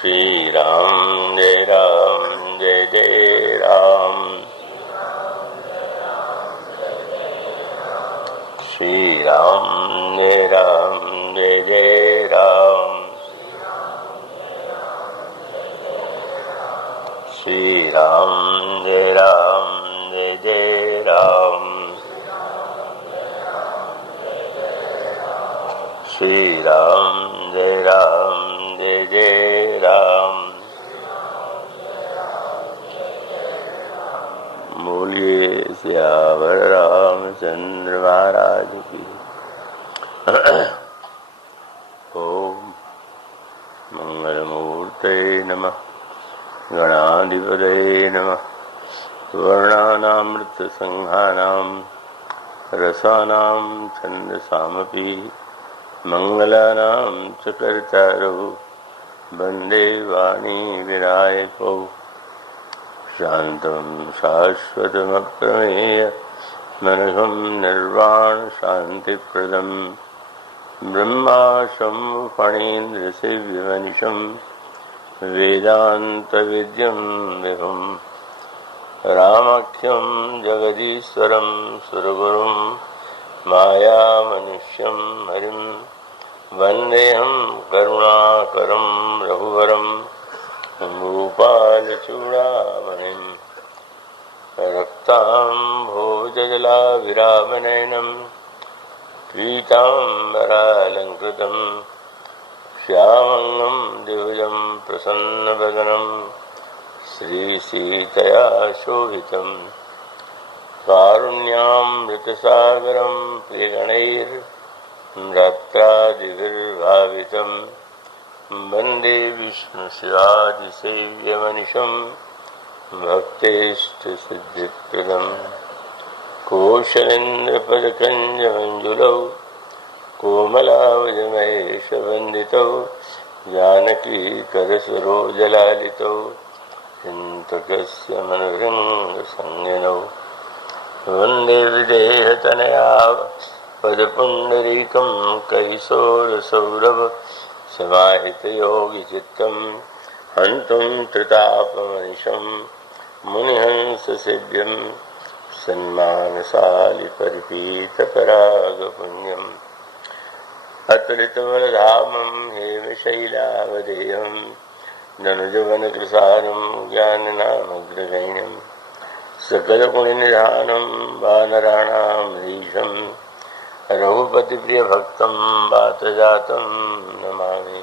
श्री राम जय जय राम। श्री राम जय जय राम। श्री राम जय जय राम। श्री राम जय जय राम। बोलिए सियावर रामचंद्र महाराज की। ओम मंगलमूर्ते नमः। गणाधिपतये नमः। वर्णानामृत संहानां रसानां छन्दसामपि मंगलानां च कर्तारौ वन्दे वाणी विनायकौ। शान्तं शाश्वतमप्रमेय मनघं निर्वाण शान्तिप्रदं ब्रह्मा शम्भु फणीन्द्रसेव्यमनिशं वेदान्तविद्यं विभुं रामाख्यं जगदीश्वरं सुरगुरुं मायामनुष्यं हरिं वन्देऽहं करुणाकरं रघुवरं भूपालचूडामणिं रक्ताम्भोजजलाभिरामनयनं पीताम्बरालङ्कृतं श्यामङ्गं द्विभुजं प्रसन्नवदनं श्रीसीतया शोभितं कारुण्यामृतसागरं प्रियगणैर्नत्रादिभिर्भावितं वन्दे विष्णुशिवादिसेव्यमनिशं भक्तेष्टसिद्धिप्रदं कोशलेन्द्रपदकञ्जमञ्जुलौ कोमलावजमहेशवन्दितौ जानकीकरसरोजलालितौ चिन्तकस्य मनोरङ्गसंज्ञनौ वन्दे विदेहतनया पदपुण्डरीकं कैशोरसौरभ समाहितयोगिचित्तं हन्तुं त्रितापमनिशं मुनिहंससेव्यं सन्मानसालिपरिपीतपरागपुण्यम् अतुलितबलधामं हेमशैलावदेहं धनुजवनकृसारं ज्ञाननामग्रगण्यं सकलगुणनिधानं वानराणामधीशं रघुपतिप्रियभक्तं वातजातं नमामि।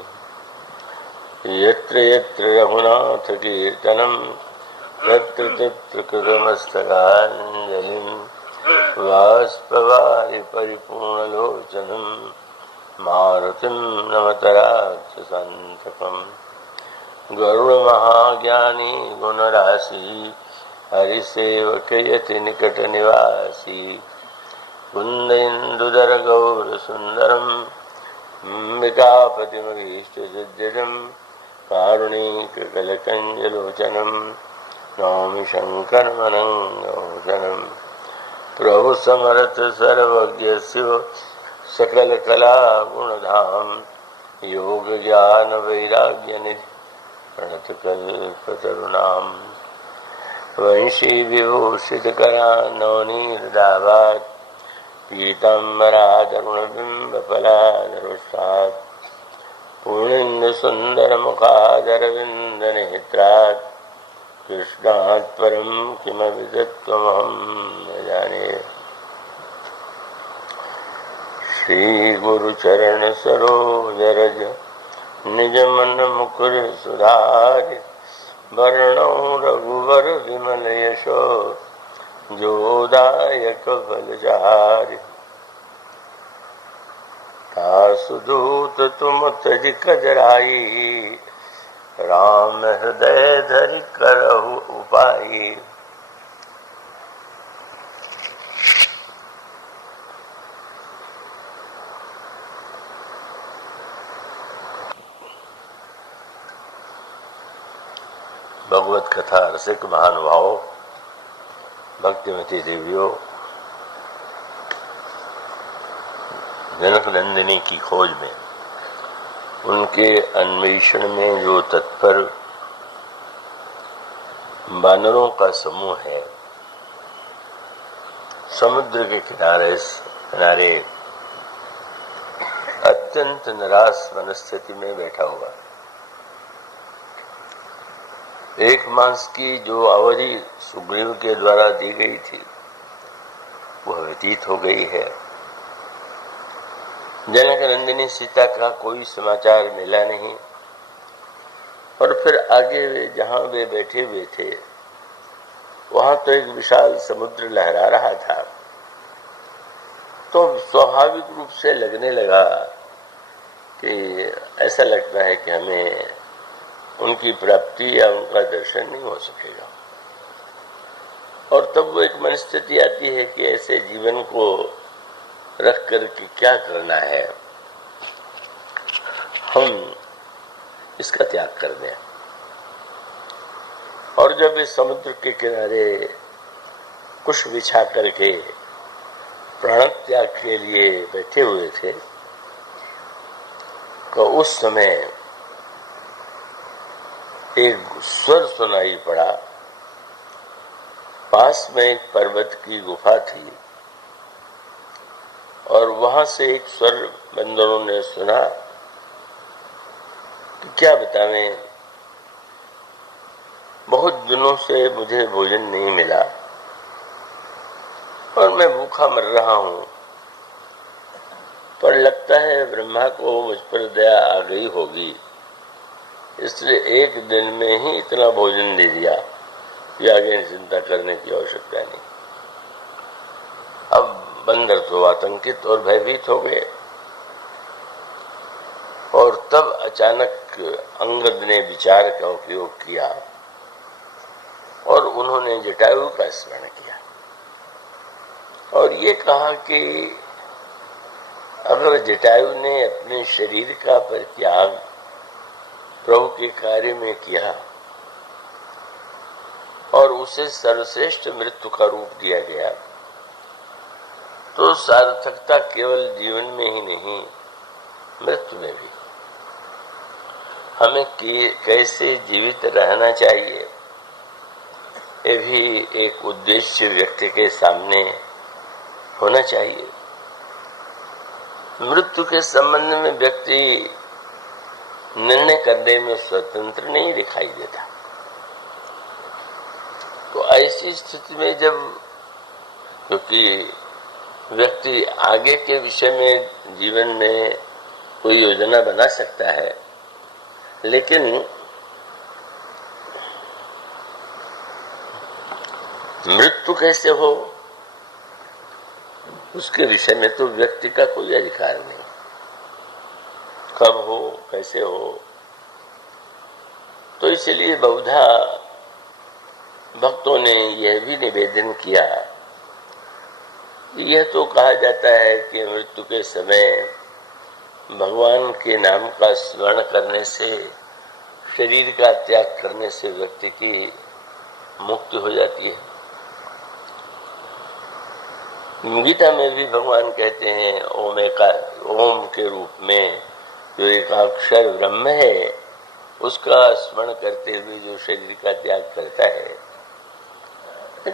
यत्र यत्र रघुनाथकीर्तनं तत्र तत्र कृतमस्तकाञ्जलिं बाष्पवारि परिपूर्णलोचनं मारुतिं नमत राक्षसान्तकम्। गरुडमहाज्ञानी गुणराशि हरिसेवकयति निकटनिवासी कुन्देन्दुधर गौरसुन्दरं अम्बिकापतिमभीष्टसिद्धिदं कारुणीककलकञ्जलोचनं नौमि शङ्करमनङ्गमोचनं। प्रभु समर्थ सर्वज्ञ शिव सकलकलागुणधाम योगज्ञानवैराग्यनिधि प्रणतकल्पतरुणाम् वंशीविभूषितकरान्नवनीरदाभात् पीताम्बरादरुणबिम्बफलादरुष्टात् पूर्णेन्दुसुन्दरमुखादरविन्दनेत्रात् कृष्णात् परं किमपि तत्त्वमहं न जाने। श्रीगुरुचरणसरोजरज निजमनमुकुर सुधारि वर्णौ रघुवर विमल यशो जोदायक फलचारि। दासुदूत तुम तज कजराई राम हृदय धरि करहु उपाई। भगवत कथा रसिक महानुभावों, भक्तिमती देवियों, जनक नंदिनी की खोज में उनके अन्वेषण में जो तत्पर वानरों का समूह है, समुद्र के किनारे अत्यंत निराश मनस्थिति में बैठा हुआ। एक मास की जो अवधि सुग्रीव के द्वारा दी गई थी वह व्यतीत हो गई है। जनक नंदिनी सीता का कोई समाचार मिला नहीं, और फिर आगे वे जहां वे बैठे हुए थे वहां तो एक विशाल समुद्र लहरा रहा था। तो स्वाभाविक रूप से लगने लगा कि ऐसा लगता है कि हमें उनकी प्राप्ति या उनका दर्शन नहीं हो सकेगा। और तब वो एक मनस्थिति आती है कि ऐसे जीवन को रख कर के क्या करना है, हम इसका त्याग कर दें। और जब इस समुद्र के किनारे कुश बिछा करके प्राण त्याग के लिए बैठे हुए थे तो उस समय एक स्वर सुनाई पड़ा। पास में एक पर्वत की गुफा थी और वहां से एक स्वर बंदरों ने सुना कि क्या बतावें, बहुत दिनों से मुझे भोजन नहीं मिला और मैं भूखा मर रहा हूं, पर लगता है ब्रह्मा को मुझ पर दया आ गई होगी, इसलिए एक दिन में ही इतना भोजन दे दिया कि आगे चिंता करने की आवश्यकता नहीं। अब बंदर तो आतंकित और भयभीत हो गए, और तब अचानक अंगद ने विचार का उपयोग किया और उन्होंने जटायु का स्मरण किया और ये कहा कि अगर जटायु ने अपने शरीर का परित्याग प्रभु के कार्य में किया और उसे सर्वश्रेष्ठ मृत्यु का रूप दिया गया, तो सार्थकता केवल जीवन में ही नहीं, मृत्यु में भी। हमें कैसे जीवित रहना चाहिए, ये भी एक उद्देश्य व्यक्ति के सामने होना चाहिए। मृत्यु के संबंध में व्यक्ति निर्णय करने में स्वतंत्र नहीं दिखाई देता। तो ऐसी स्थिति में जब, क्योंकि व्यक्ति आगे के विषय में जीवन में कोई योजना बना सकता है, लेकिन मृत्यु कैसे हो उसके विषय में तो व्यक्ति का कोई अधिकार नहीं। कब हो, कैसे हो, तो इसलिए बहुधा भक्तों ने यह भी निवेदन किया, यह तो कहा जाता है कि मृत्यु के समय भगवान के नाम का स्मरण करने से, शरीर का त्याग करने से व्यक्ति की मुक्ति हो जाती है। गीता में भी भगवान कहते हैं ओम के रूप में जो एक अक्षर ब्रह्म है, उसका स्मरण करते हुए जो शरीर का त्याग करता है,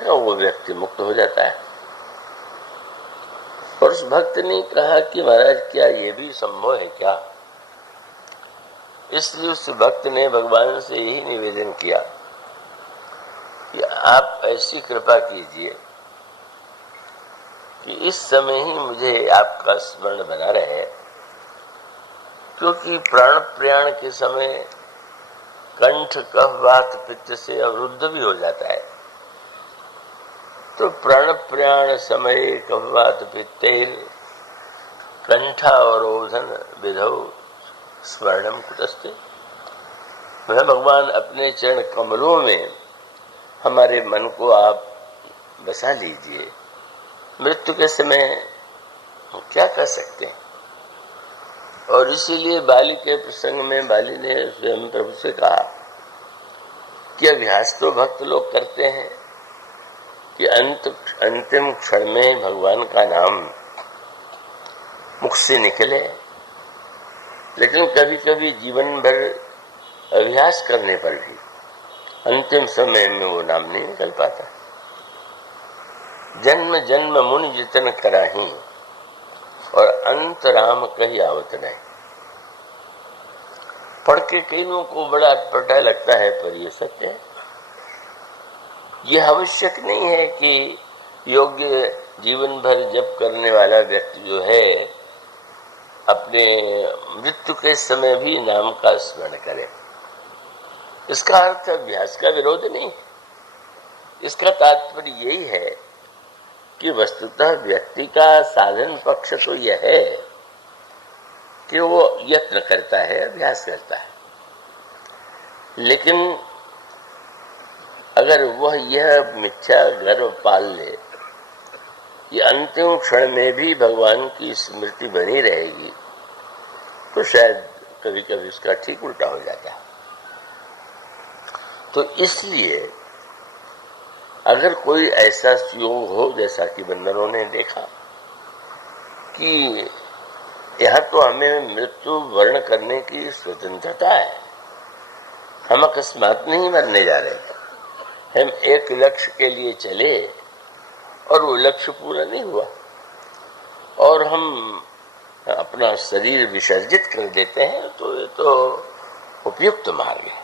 वो व्यक्ति मुक्त हो जाता है। और उस भक्त ने कहा कि महाराज क्या ये भी संभव है क्या? इसलिए उस भक्त ने भगवान से यही निवेदन किया कि आप ऐसी कृपा कीजिए कि इस समय ही मुझे आपका स्मरण बना रहे, क्योंकि प्राण प्रयाण के समय कंठ कफ वात पित्त से अवरुद्ध भी हो जाता है। तो प्राण प्रयाण समय कफ वात पित्तेर कंठावरोधन विधौ स्वर्णम कुटस्ते। वह भगवान अपने चरण कमलों में हमारे मन को आप बसा लीजिए। मृत्यु के समय हम क्या कर सकते हैं? और इसीलिए बाली के प्रसंग में बाली ने स्वयं प्रभु से कहा कि अभ्यास तो भक्त लोग करते हैं कि अंतिम क्षण में भगवान का नाम मुख से निकले लेकिन कभी कभी जीवन भर अभ्यास करने पर भी अंतिम समय में वो नाम नहीं निकल पाता। जन्म जन्म मुनि जितन कराही और अंत राम कही आवत नहीं। पढ़ के कईयों को बड़ा अटपटा लगता है, पर ये सत्य है। यह आवश्यक नहीं है कि योग्य जीवन भर जप करने वाला व्यक्ति जो है अपने मृत्यु के समय भी नाम का स्मरण करे। इसका अर्थ अभ्यास का विरोध नहीं। इसका तात्पर्य यही है कि वस्तुतः व्यक्ति का साधन पक्ष तो यह है कि वो यत्न करता है, अभ्यास करता है, लेकिन अगर वह यह मिथ्या गर्व पाल ले कि अंतिम क्षण में भी भगवान की स्मृति बनी रहेगी, तो शायद कभी कभी उसका ठीक उल्टा हो जाता है। तो इसलिए अगर कोई ऐसा योग हो, जैसा कि बंदरों ने देखा कि यह तो हमें मृत्यु वर्ण करने की स्वतंत्रता है, हम अकस्मात नहीं मरने जा रहे, हम एक लक्ष्य के लिए चले और वो लक्ष्य पूरा नहीं हुआ और हम अपना शरीर विसर्जित कर देते हैं, तो ये तो उपयुक्त मार्ग है।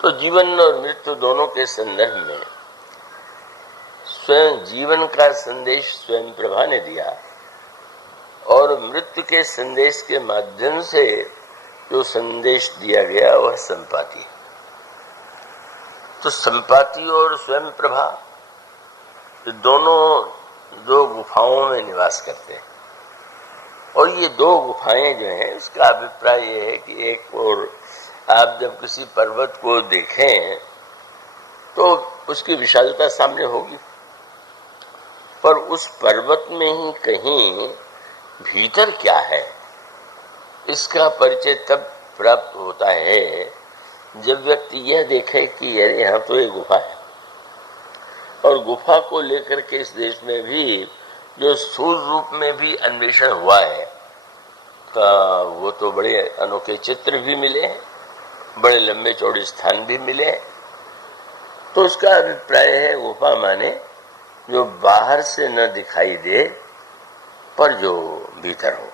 तो जीवन और मृत्यु दोनों के संदर्भ में स्वयं जीवन का संदेश स्वयं प्रभा ने दिया और मृत्यु के संदेश के माध्यम से जो संदेश दिया गया वह संपाति है। तो संपाति और स्वयं प्रभा दोनों दो गुफाओं में निवास करते हैं और ये दो गुफाएं जो हैं, उसका अभिप्राय ये है कि एक और आप जब किसी पर्वत को देखें तो उसकी विशालता सामने होगी, पर उस पर्वत में ही कहीं भीतर क्या है इसका परिचय तब प्राप्त होता है जब व्यक्ति यह देखे कि यार यहाँ तो एक गुफा है। और गुफा को लेकर के इस देश में भी जो स्थूल रूप में भी अन्वेषण हुआ है, वो तो बड़े अनोखे चित्र भी मिले हैं, बड़े लंबे चौड़े स्थान भी मिले हैं। तो उसका अभिप्राय है गुफा माने जो बाहर से न दिखाई दे पर जो भीतर हो।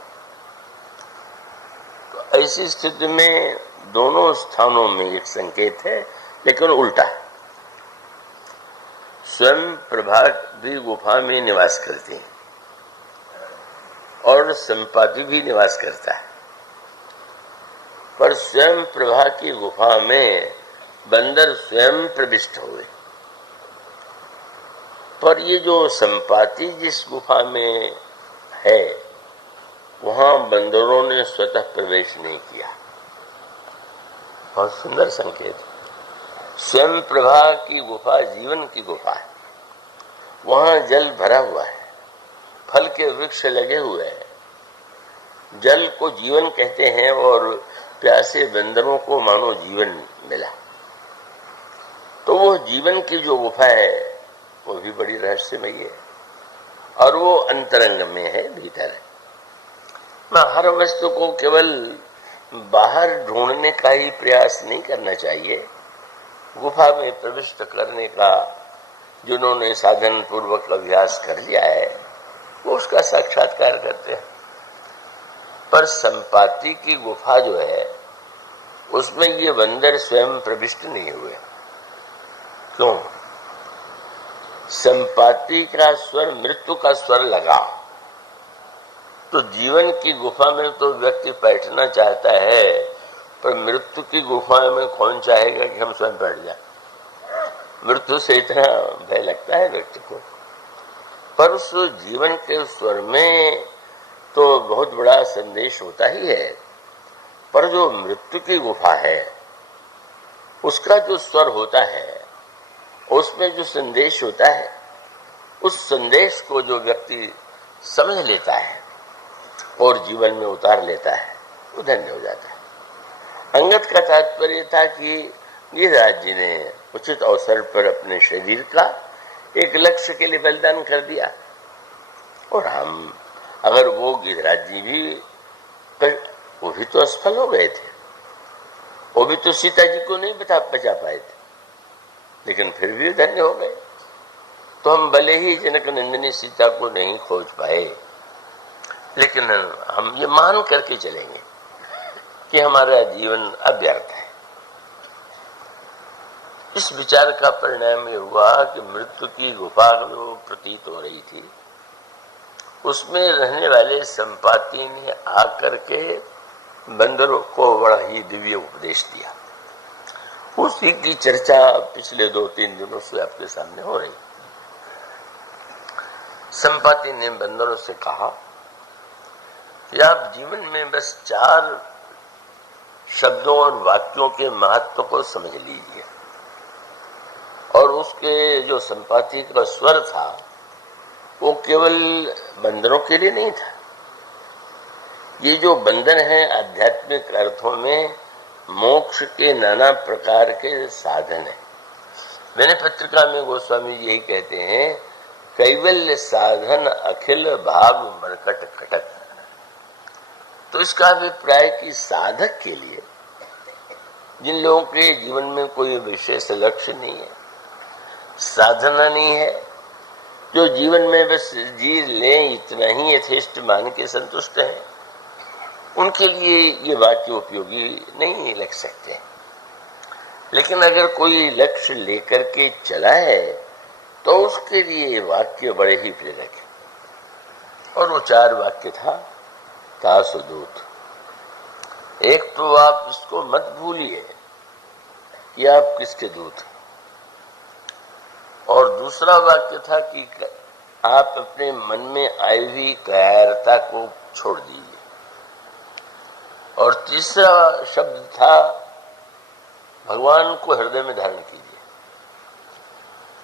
तो ऐसी स्थिति में दोनों स्थानों में एक संकेत है, लेकिन उल्टा है। स्वयं प्रभा भी गुफा में निवास करती है और संपाति भी निवास करता है, पर स्वयं प्रभा की गुफा में बंदर स्वयं प्रविष्ट हुए, पर ये जो संपाति जिस गुफा में है वहां बंदरों ने स्वतः प्रवेश नहीं किया। बहुत सुंदर संकेत। स्वयं प्रभा की गुफा जीवन की गुफा है, वहां जल भरा हुआ है, फल के वृक्ष लगे हुए हैं, जल को जीवन कहते हैं और प्यासे बंदरों को मानो जीवन मिला। तो वो जीवन की जो गुफा है वो भी बड़ी रहस्यमयी है और वो अंतरंग में है, भीतर है। हर वस्तु को केवल बाहर ढूंढने का ही प्रयास नहीं करना चाहिए। गुफा में प्रविष्ट करने का जिन्होंने साधन पूर्वक अभ्यास कर लिया है वो उसका साक्षात्कार करते हैं। पर संपाति की गुफा जो है उसमें ये बंदर स्वयं प्रविष्ट नहीं हुए। क्यों? संपाति का स्वर मृत्यु का स्वर लगा, तो जीवन की गुफा में तो व्यक्ति बैठना चाहता है, पर मृत्यु की गुफा में कौन चाहेगा कि हम स्वयं बैठ जाए। मृत्यु से इतना भय लगता है व्यक्ति को। पर उस जीवन के स्वर में तो बहुत बड़ा संदेश होता ही है, पर जो मृत्यु की गुफा है उसका जो स्वर होता है, उसमें जो संदेश होता है, उस संदेश को जो व्यक्ति समझ लेता है और जीवन में उतार लेता है वो धन्य हो जाता है। अंगद का तात्पर्य था कि गिरिराज जी ने उचित अवसर पर अपने शरीर का एक लक्ष्य के लिए बलिदान कर दिया, और हम अगर वो गिरिराज जी भी वो भी तो असफल हो गए थे, वो भी तो सीता जी को नहीं बचा पाए थे, लेकिन फिर भी धन्य हो गए। तो हम भले ही जनक नंदिनी सीता को नहीं खोज पाए, लेकिन हम ये मान करके चलेंगे कि हमारा जीवन अव्यर्थ है। इस विचार का परिणाम ये हुआ कि मृत्यु की गुफा जो प्रतीत हो रही थी, उसमें रहने वाले संपाति ने आकर के बंदरों को बड़ा ही दिव्य उपदेश दिया। उसी की चर्चा पिछले 2-3 दिनों से आपके सामने हो रही। संपाति ने बंदरों से कहा कि आप जीवन में बस 4 शब्दों और वाक्यों के महत्व को समझ लीजिए। और उसके जो संपाति का स्वर था वो केवल बंदरों के लिए नहीं था। ये जो बंधन है आध्यात्मिक अर्थों में मोक्ष के नाना प्रकार के साधन है। मैंने पत्रिका में गोस्वामी जी यही कहते हैं, कैवल्य साधन अखिल भाव मरकट खटक। तो इसका अभिप्राय कि साधक के लिए, जिन लोगों के जीवन में कोई विशेष लक्ष्य नहीं है, साधना नहीं है, जो जीवन में बस जी ले इतना ही यथेष्ट मान के संतुष्ट है, उनके लिए ये वाक्य उपयोगी नहीं लग सकते। लेकिन अगर कोई लक्ष्य लेकर के चला है तो उसके लिए ये वाक्य बड़े ही प्रेरक है। और वो 4 वाक्य था दासदूत। एक तो आप इसको मत भूलिए कि आप किसके दूत हैं, और दूसरा वाक्य था कि आप अपने मन में आई हुई कायरता को छोड़ दीजिए, और तीसरा शब्द था भगवान को हृदय में धारण कीजिए,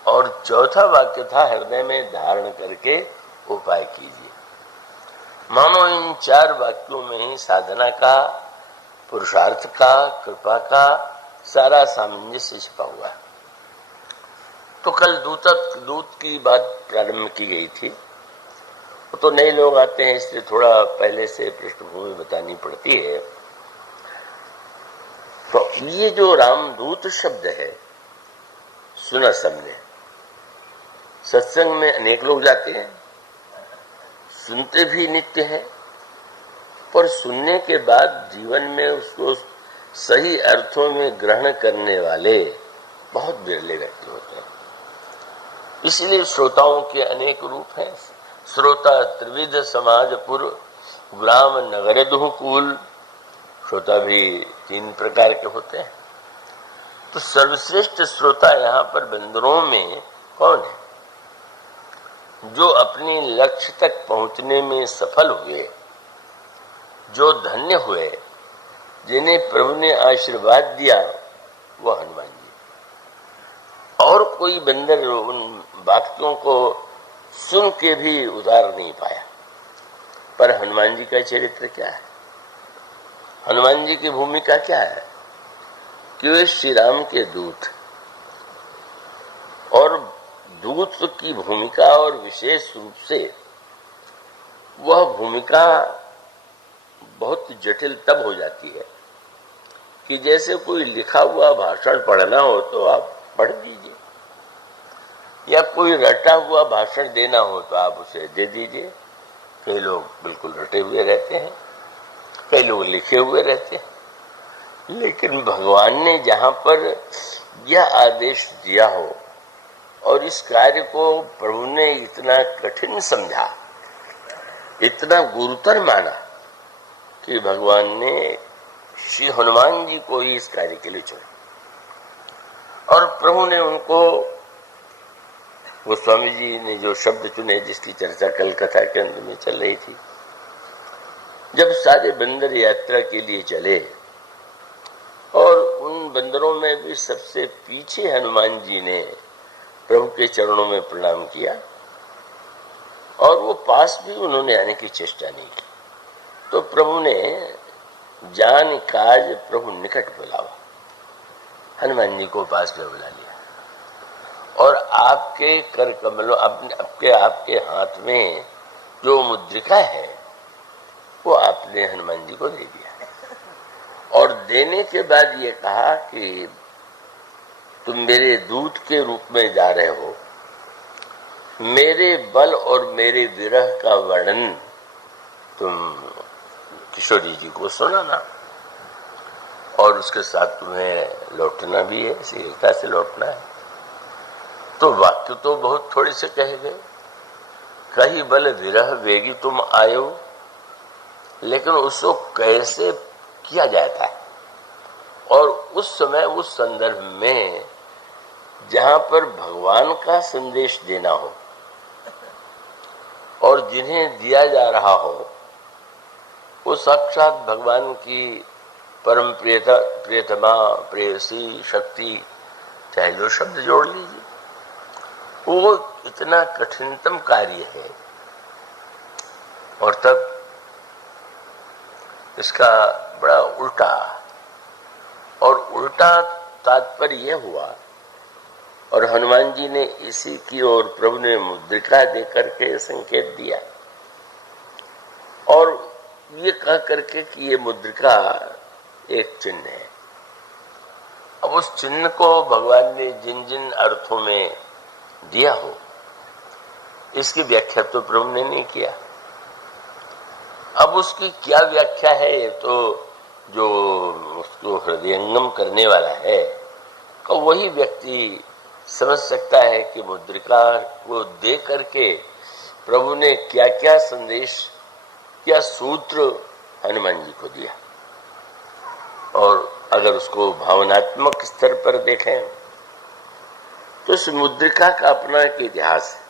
और चौथा वाक्य था हृदय में धारण करके उपाय कीजिए। मानो इन 4 वाक्यों में ही साधना का, पुरुषार्थ का, कृपा का सारा सामंजस्य छिपा हुआ है। तो कल दूत की बात प्रारंभ की गई थी। तो नए लोग आते हैं, इसलिए थोड़ा पहले से पृष्ठभूमि बतानी पड़ती है। तो ये जो रामदूत शब्द है, सुना सबने। सत्संग में अनेक लोग जाते हैं, सुनते भी नित्य हैं, पर सुनने के बाद जीवन में उसको सही अर्थों में ग्रहण करने वाले बहुत विरले व्यक्ति होते हैं। इसलिए श्रोताओं के अनेक रूप हैं। श्रोता त्रिविध समाजपुर ग्राम नगर दुहकूल। श्रोता भी 3 प्रकार के होते हैं। तो सर्वश्रेष्ठ श्रोता यहाँ पर बंदरों में कौन है? जो अपने लक्ष्य तक पहुंचने में सफल हुए, जो धन्य हुए, जिन्हें प्रभु ने आशीर्वाद दिया, वो हनुमान जी। और कोई बंदर उन वाक्यों को सुन के भी उतार नहीं पाया। पर हनुमान जी का चरित्र क्या है? हनुमान जी की भूमिका क्या है? कि वे श्री राम के दूत, और दूत की भूमिका, और विशेष रूप से वह भूमिका बहुत जटिल तब हो जाती है कि जैसे कोई लिखा हुआ भाषण पढ़ना हो तो आप पढ़ दीजिए, या कोई रटा हुआ भाषण देना हो तो आप उसे दे दीजिए। कई लोग बिल्कुल रटे हुए रहते हैं, कई लोग लिखे हुए रहते हैं। लेकिन भगवान ने जहां पर यह आदेश दिया हो, और इस कार्य को प्रभु ने इतना कठिन समझा, इतना गुरुतर माना, कि भगवान ने श्री हनुमान जी को ही इस कार्य के लिए चुना। और प्रभु ने उनको, गोस्वामी जी ने जो शब्द चुने, जिसकी चर्चा कल कथा के अंत में चल रही थी, जब सारे बंदर यात्रा के लिए चले, और उन बंदरों में भी सबसे पीछे हनुमान जी ने प्रभु के चरणों में प्रणाम किया, और वो पास भी उन्होंने आने की चेष्टा नहीं की। तो प्रभु ने जान काज प्रभु निकट बुलावा, हनुमान जी को पास में बुला लिया, और आपके कर कमलों, आपके हाथ में जो मुद्रिका है वो आपने हनुमान जी को दे दिया। और देने के बाद ये कहा कि तुम मेरे दूत के रूप में जा रहे हो, मेरे बल और मेरे विरह का वर्णन तुम किशोरी जी को सुनाना, और उसके साथ तुम्हें लौटना भी है, शीघ्रता से लौटना है। तो वाक्य तो बहुत थोड़े से कहे गए, कही बल विरह वेगी तुम आयो, लेकिन उसको कैसे किया जाता है, और उस समय उस संदर्भ में जहां पर भगवान का संदेश देना हो और जिन्हें दिया जा रहा हो वो साक्षात भगवान की परम प्रियतमा प्रेयसी शक्ति, चाहे जो शब्द जोड़ लीजिए, वो इतना कठिनतम कार्य है। और तब इसका बड़ा उल्टा, और उल्टा तात्पर्य यह हुआ, और हनुमान जी ने इसी की ओर प्रभु ने मुद्रिका देकर के संकेत दिया, और ये कह करके कि ये मुद्रिका एक चिन्ह है। अब उस चिन्ह को भगवान ने जिन जिन अर्थों में दिया हो, इसकी व्याख्या तो प्रभु ने नहीं किया। अब उसकी क्या व्याख्या है, ये तो जो उसको हृदयंगम करने वाला है तो वही व्यक्ति समझ सकता है कि मुद्रिका को दे करके प्रभु ने क्या क्या संदेश, क्या सूत्र हनुमान जी को दिया। और अगर उसको भावनात्मक स्तर पर देखें तो इस मुद्रिका का अपना एक इतिहास है।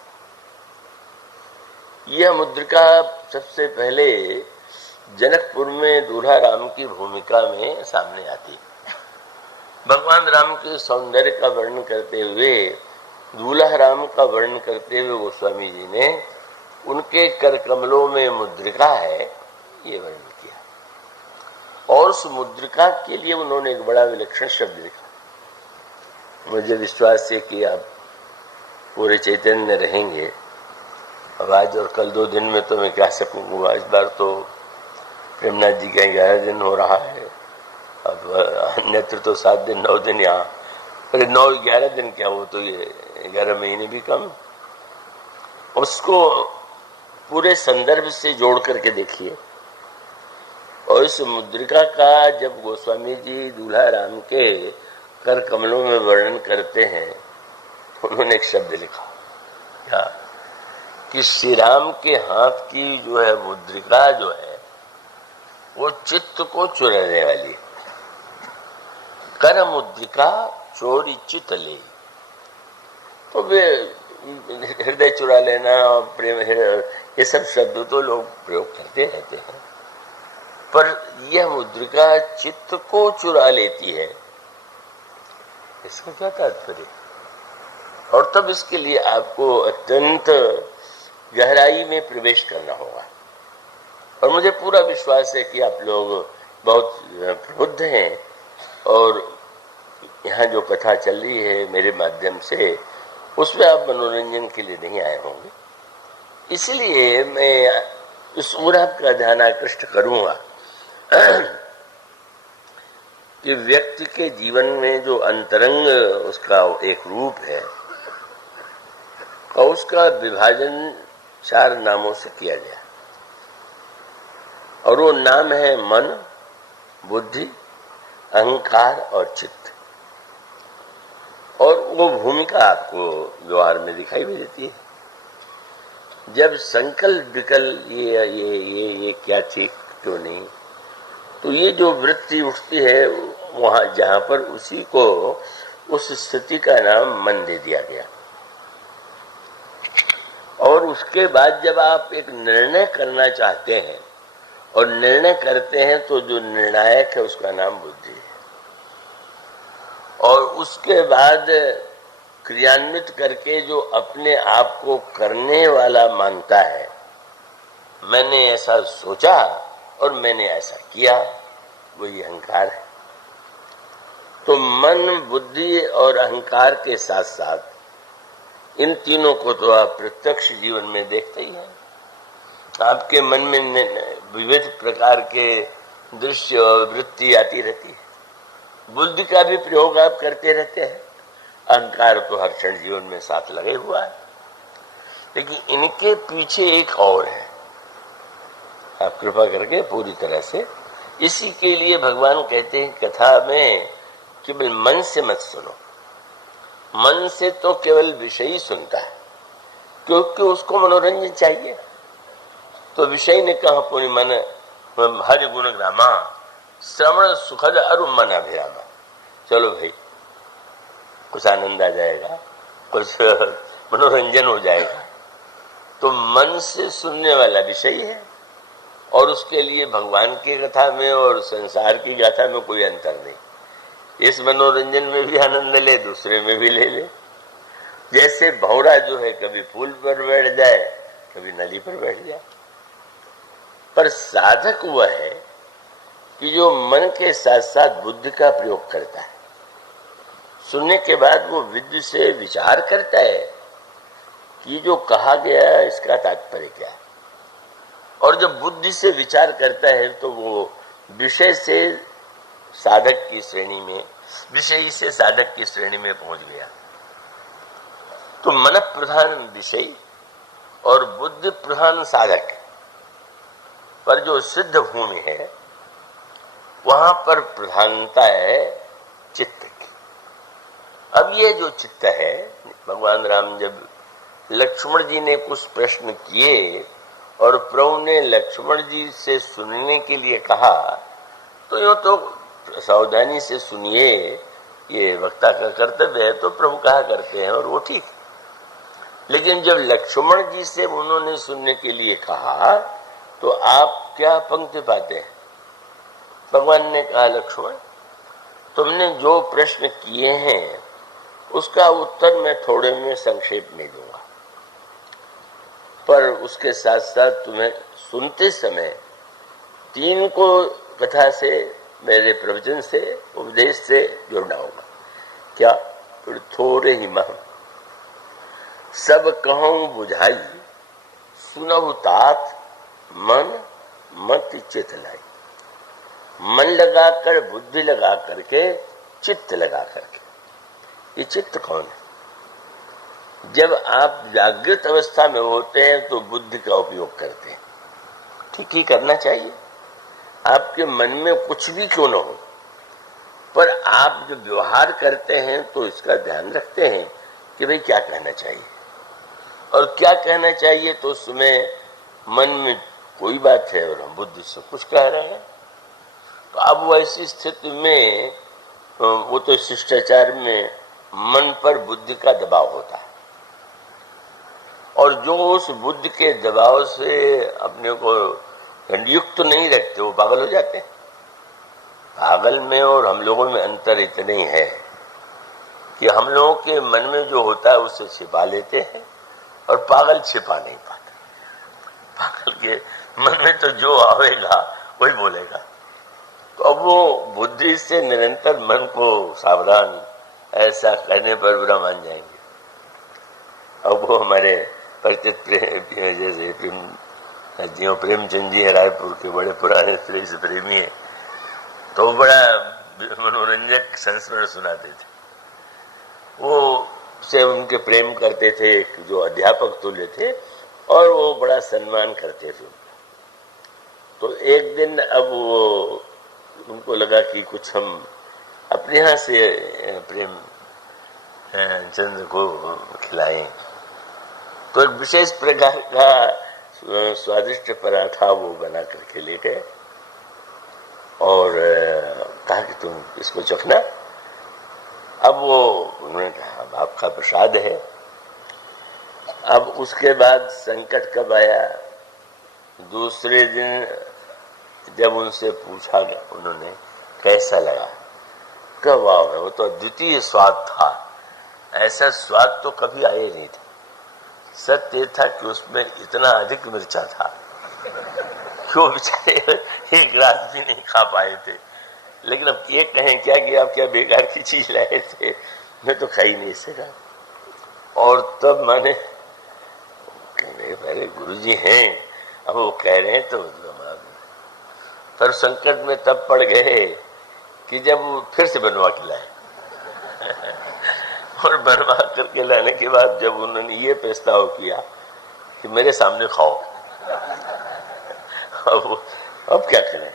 यह मुद्रिका सबसे पहले जनकपुर में दूल्हा राम की भूमिका में सामने आती है। भगवान राम के सौंदर्य का वर्णन करते हुए, दूल्हा राम का वर्णन करते हुए गोस्वामी जी ने उनके कर कमलों में मुद्रिका है ये वर्णन किया, और उस मुद्रिका के लिए उन्होंने एक बड़ा विलक्षण शब्द लिखा। मुझे विश्वास है कि आप पूरे चैतन्य में रहेंगे। अब आज और कल 2 दिन में तो मैं क्या सकूंगा, इस बार तो प्रेमनाथ जी का 11 दिन हो रहा है, अब अन्यत्र तो 7 दिन 9 दिन यहाँ, अरे 9-11 दिन क्या, वो तो ये 11 महीने भी कम। उसको पूरे संदर्भ से जोड़ करके देखिए। और इस मुद्रिका का जब गोस्वामी जी दूल्हा राम के कर कमलों में वर्णन करते हैं तो उन्होंने एक शब्द लिखा क्या, कि श्री राम के हाथ की जो है मुद्रिका जो है वो चित्त को चुराने वाली है। कर मुद्रिका चोरी चित्त ले, तो वे हृदय चुरा लेना और प्रेम, ये सब शब्द तो लोग प्रयोग करते रहते हैं, पर यह मुद्रिका चित्त को चुरा लेती है, इसका क्या तात्पर्य। और तब इसके लिए आपको अत्यंत गहराई में प्रवेश करना होगा। और मुझे पूरा विश्वास है कि आप लोग बहुत प्रबुद्ध हैं, और यहाँ जो कथा चल रही है मेरे माध्यम से, उसमें आप मनोरंजन के लिए नहीं आए होंगे। इसलिए मैं उस ओर आपका ध्यान आकृष्ट करूंगा कि व्यक्ति के जीवन में जो अंतरंग उसका एक रूप है, और उसका विभाजन 4 नामों से किया गया, और वो नाम है मन, बुद्धि, अहंकार और चित्त। और वो भूमिका आपको व्यवहार में दिखाई भी देती है। जब संकल्प विकल्प ये क्या ठीक क्यों नहीं, तो ये जो वृत्ति उठती है वहां जहां पर उसी को उस स्थिति का नाम मन दे दिया गया। और उसके बाद जब आप एक निर्णय करना चाहते हैं और निर्णय करते हैं तो जो निर्णायक है उसका नाम बुद्धि है। और उसके बाद क्रियान्वित करके जो अपने आप को करने वाला मानता है, मैंने ऐसा सोचा और मैंने ऐसा किया, वही अहंकार है। तो मन, बुद्धि और अहंकार के साथ साथ इन तीनों को तो आप प्रत्यक्ष जीवन में देखते ही हैं। आपके मन में विविध प्रकार के दृश्य वृत्ति आती रहती है, बुद्धि का भी प्रयोग आप करते रहते हैं। अहंकार तो हर क्षण जीवन में साथ लगे हुआ है, लेकिन इनके पीछे एक और है। आप कृपा करके पूरी तरह से, इसी के लिए भगवान कहते हैं कथा में केवल मन से मत सुनो। मन से तो केवल विषय ही सुनता है, क्योंकि उसको मनोरंजन चाहिए। तो विषय ने कहा पूरी मन हरि गुण ग्रामा श्रवण सुखद अरु मन अभिरामा। चलो भाई, कुछ आनंद आ जाएगा, कुछ मनोरंजन हो जाएगा। तो मन से सुनने वाला विषय है, और उसके लिए भगवान की कथा में और संसार की गाथा में कोई अंतर नहीं। इस मनोरंजन में भी आनंद ले, दूसरे में भी ले ले। जैसे भौरा जो है कभी फूल पर बैठ जाए, कभी नली पर बैठ जाए, पर साधक वह है कि जो मन के साथ साथ बुद्धि का प्रयोग करता है। सुनने के बाद वो विधि से विचार करता है कि जो कहा गया इसका तात्पर्य क्या है, और जब बुद्धि से विचार करता है तो वो विषय से साधक की श्रेणी में, विषयी से साधक की श्रेणी में पहुंच गया। तो मन प्रधान विषय और बुद्धि प्रधान साधक पर जो सिद्ध भूमि है, वहां पर प्रधानता है चित्त की। अब ये जो चित्त है, भगवान राम जब लक्ष्मण जी ने कुछ प्रश्न किए और प्रभु ने लक्ष्मण जी से सुनने के लिए कहा, तो यो तो सावधानी से सुनिए, ये वक्ता का कर्तव्य है, तो प्रभु कहा करते हैं और वो ठीक। लेकिन जब लक्ष्मण जी से उन्होंने सुनने के लिए कहा, तो आप क्या पंक्ति पाते हैं? भगवान ने कहा, लक्ष्मण तुमने जो प्रश्न किए हैं उसका उत्तर मैं थोड़े में संक्षेप में दूंगा, पर उसके साथ साथ तुम्हें सुनते समय तीन को कथा से, मेरे प्रवचन से, उपदेश से जोड़ना होगा। क्या? थोड़े ही मह सब कहूं बुझाई, सुनहु तात मन मत चित लाई। मन लगाकर, बुद्धि लगा करके, चित्त लगा करके। ये चित्त कौन है? जब आप जागृत अवस्था में होते हैं तो बुद्धि का उपयोग करते हैं, ठीक ही करना चाहिए। आपके मन में कुछ भी क्यों न हो, पर आप जब व्यवहार करते हैं तो इसका ध्यान रखते हैं कि भाई क्या कहना चाहिए, और क्या कहना चाहिए तो उसमें मन में कोई बात है और हम बुद्धि से कुछ कह रहे हैं। तो अब ऐसी स्थिति में वो तो शिष्टाचार में मन पर बुद्धि का दबाव होता है, और जो उस बुद्धि के दबाव से अपने को दंडयुक्त नहीं रखते, वो पागल हो जाते हैं। पागल में और हम लोगों में अंतर इतने ही है कि हम लोगों के मन में जो होता है उसे छिपा लेते हैं, और पागल छिपा नहीं पाते। पागल के मन में तो जो आवेगा वही बोलेगा। तो अब वो बुद्धि से निरंतर मन को सावधान, ऐसा कहने पर बुरा मान जाएंगे। अब वो हमारे परिचित जैसे प्रेमचंद जी है, रायपुर के बड़े पुराने प्रेमी है, तो बड़ा मनोरंजक संस्मरण सुनाते थे। वो से उनके प्रेम करते थे, जो अध्यापक तुल्य थे, और वो बड़ा सम्मान करते थे। तो एक दिन अब वो उनको लगा कि कुछ हम अपने यहाँ से प्रेम चंद्र को खिलाएं, तो एक विशेष प्रकार का स्वादिष्ट पराठा वो बना करके ले गए और कहा कि तुम इसको चखना। अब वो उन्होंने कहा आपका प्रसाद है। अब उसके बाद संकट कब आया? दूसरे दिन जब उनसे पूछा गया उन्होंने कैसा लगा, कब वाह, वो तो अद्वितीय स्वाद था, ऐसा स्वाद तो कभी आया नहीं था। सत्य था कि उसमें इतना अधिक मिर्चा था कि वो बेचारे एक गिलास भी नहीं खा पाए थे। लेकिन अब ये कहें क्या कि आप क्या बेकार की चीज लाए थे, मैं तो खा ही नहीं सका। और तब मैंने मेरे पहले गुरुजी हैं, अब वो कह रहे हैं तो पर संकट में तब पड़ गए कि जब फिर से बनवा के लाए और बनवा करके लाने के बाद जब उन्होंने ये प्रस्ताव किया कि मेरे सामने खाओ, अब क्या करें?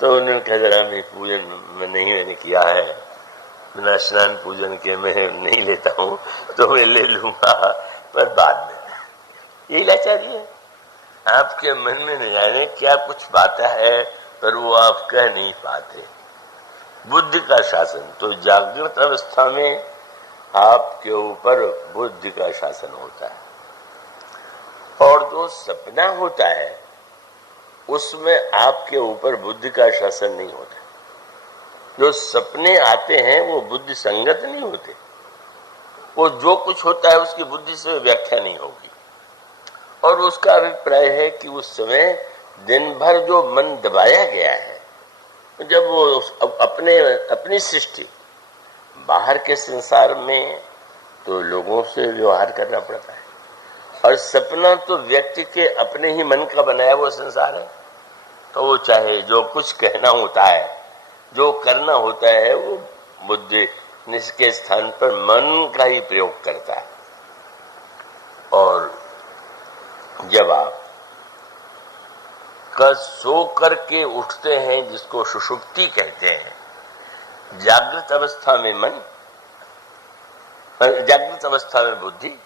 तो उन्होंने कहा जरा मैं पूजन मैंने किया है, बिना स्नान पूजन के मैं नहीं लेता हूँ, तो मैं ले लूंगा पर बाद में। यही लाचारी है, आपके मन में न जाने क्या कुछ बात है पर वो आप कह नहीं पाते। बुद्धि का शासन, तो जागृत अवस्था में आपके ऊपर बुद्धि का शासन होता है, और जो सपना होता है उसमें आपके ऊपर बुद्धि का शासन नहीं होता। जो सपने आते हैं वो बुद्धि संगत नहीं होते, वो जो कुछ होता है उसकी बुद्धि से व्याख्या नहीं होगी। और उसका अभिप्राय है कि उस समय दिन भर जो मन दबाया गया है, जब वो अपनी सृष्टि बाहर के संसार में तो लोगों से व्यवहार करना पड़ता है, और सपना तो व्यक्ति के अपने ही मन का बनाया वो संसार है। तो वो चाहे जो कुछ कहना होता है, जो करना होता है, वो बुद्धि निष्के स्थान पर मन का ही प्रयोग करता है। और जब आप सो करके उठते हैं, जिसको सुषुप्ति कहते हैं, जागृत अवस्था में मन, जागृत अवस्था में बुद्धि,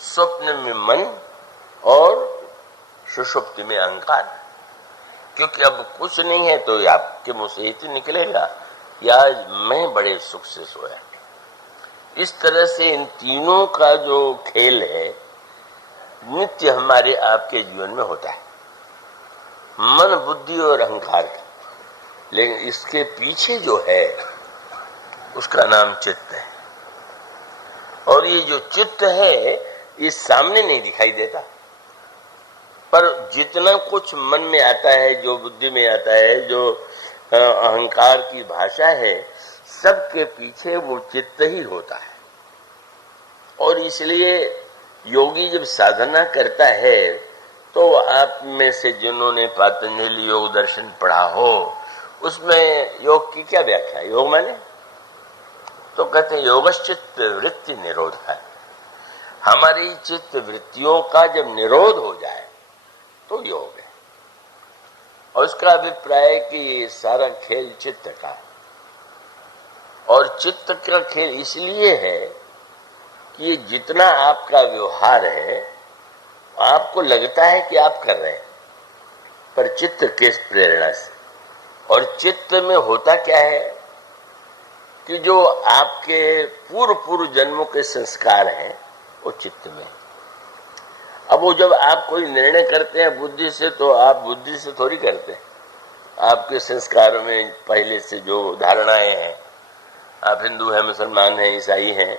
स्वप्न में मन और सुषुप्ति में अहंकार। क्योंकि अब कुछ नहीं है तो आपके मुंह से ही निकलेगा या मैं बड़े सुख से सोया। इस तरह से इन तीनों का जो खेल है नित्य हमारे आपके जीवन में होता है, मन, बुद्धि और अहंकार का। लेकिन इसके पीछे जो है उसका नाम चित्त है, और ये जो चित्त है ये सामने नहीं दिखाई देता, पर जितना कुछ मन में आता है, जो बुद्धि में आता है, जो अहंकार की भाषा है, सबके पीछे वो चित्त ही होता है। और इसलिए योगी जब साधना करता है तो आप में से जिन्होंने पातंजलि योग दर्शन पढ़ा हो, उसमें योग की क्या व्याख्या? योग माने तो कहते हैं योगश्चित्त वृत्ति निरोध है। हमारी चित्त वृत्तियों का जब निरोध हो जाए तो योग है। और उसका अभिप्राय कि ये सारा खेल चित्त का है, और चित्त का खेल इसलिए है कि ये जितना आपका व्यवहार है आपको लगता है कि आप कर रहे हैं, पर चित्त के प्रेरणा से। और चित्त में होता क्या है कि जो आपके पूर्व जन्मों के संस्कार हैं वो चित्त में। अब वो जब आप कोई निर्णय करते हैं बुद्धि से, तो आप बुद्धि से थोड़ी करते हैं। आपके संस्कारों में पहले से जो धारणाएं हैं, आप हिंदू हैं, मुसलमान हैं, ईसाई हैं,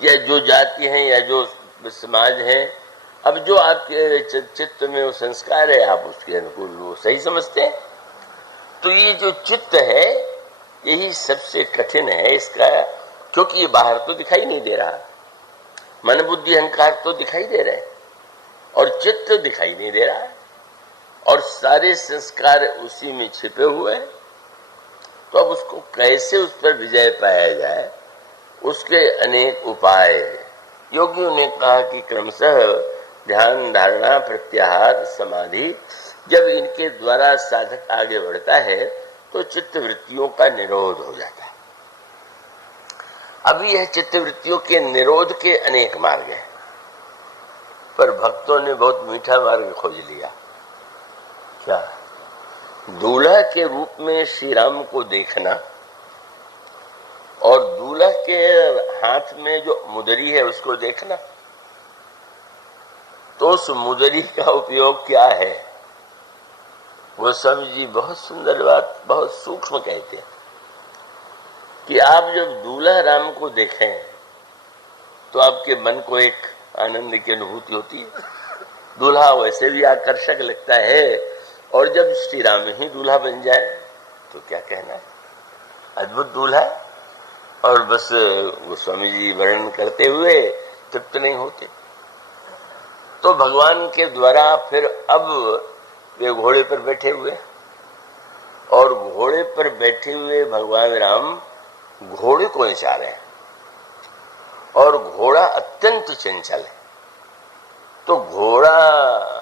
या जो जाति हैं या जो समाज है, अब जो आपके चित्त में वो संस्कार है आप उसके अनुकूल वो सही समझते हैं। तो ये जो चित्त है यही सबसे कठिन है इसका, क्योंकि ये बाहर तो दिखाई नहीं दे रहा। मन, बुद्धि, अहंकार तो दिखाई दे रहे हैं और चित्त दिखाई नहीं दे रहा है, और सारे संस्कार उसी में छिपे हुए हैं। तो अब उसको कैसे उस पर विजय पाया जाए, उसके अनेक उपाय। योगियों ने कहा कि क्रमशः ध्यान, धारणा, प्रत्याहार, समाधि, जब इनके द्वारा साधक आगे बढ़ता है तो चित्त वृत्तियों का निरोध हो जाता है। अभी यह चित्त वृत्तियों के निरोध के अनेक मार्ग हैं, पर भक्तों ने बहुत मीठा मार्ग खोज लिया। क्या? दूल्हा के रूप में श्री राम को देखना, और दूल्हा के हाथ में जो मुदरी है उसको देखना। तो उस मुदरी का उपयोग क्या है? गोस्वामी जी बहुत सुंदर बात, बहुत सूक्ष्म कहते हैं कि आप जब दूल्हा राम को देखें तो आपके मन को एक आनंद की अनुभूति होती है। दूल्हा वैसे भी आकर्षक लगता है, और जब श्री राम ही दूल्हा बन जाए तो क्या कहना है, अद्भुत दूल्हा। और बस गोस्वामी जी वर्णन करते हुए तृप्त नहीं होते। तो भगवान के द्वारा फिर अब वे घोड़े पर बैठे हुए घोड़े पर बैठे हुए भगवान राम घोड़े को नचा रहे हैं और घोड़ा अत्यंत चंचल है। तो घोड़ा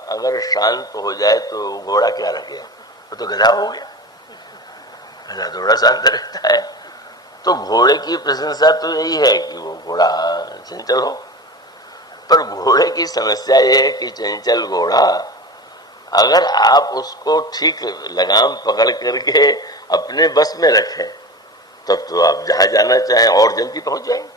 अगर शांत हो जाए तो घोड़ा क्या रह गया, वो तो गधा हो गया। गधा थोड़ा शांत रहता है। तो घोड़े की प्रशंसा तो यही है कि वो घोड़ा चंचल हो, पर घोड़े की समस्या ये है कि चंचल घोड़ा अगर आप उसको ठीक लगाम पकड़ करके अपने बस में रखें तब तो आप जहां जाना चाहें और जल्दी पहुंच जाएंगे।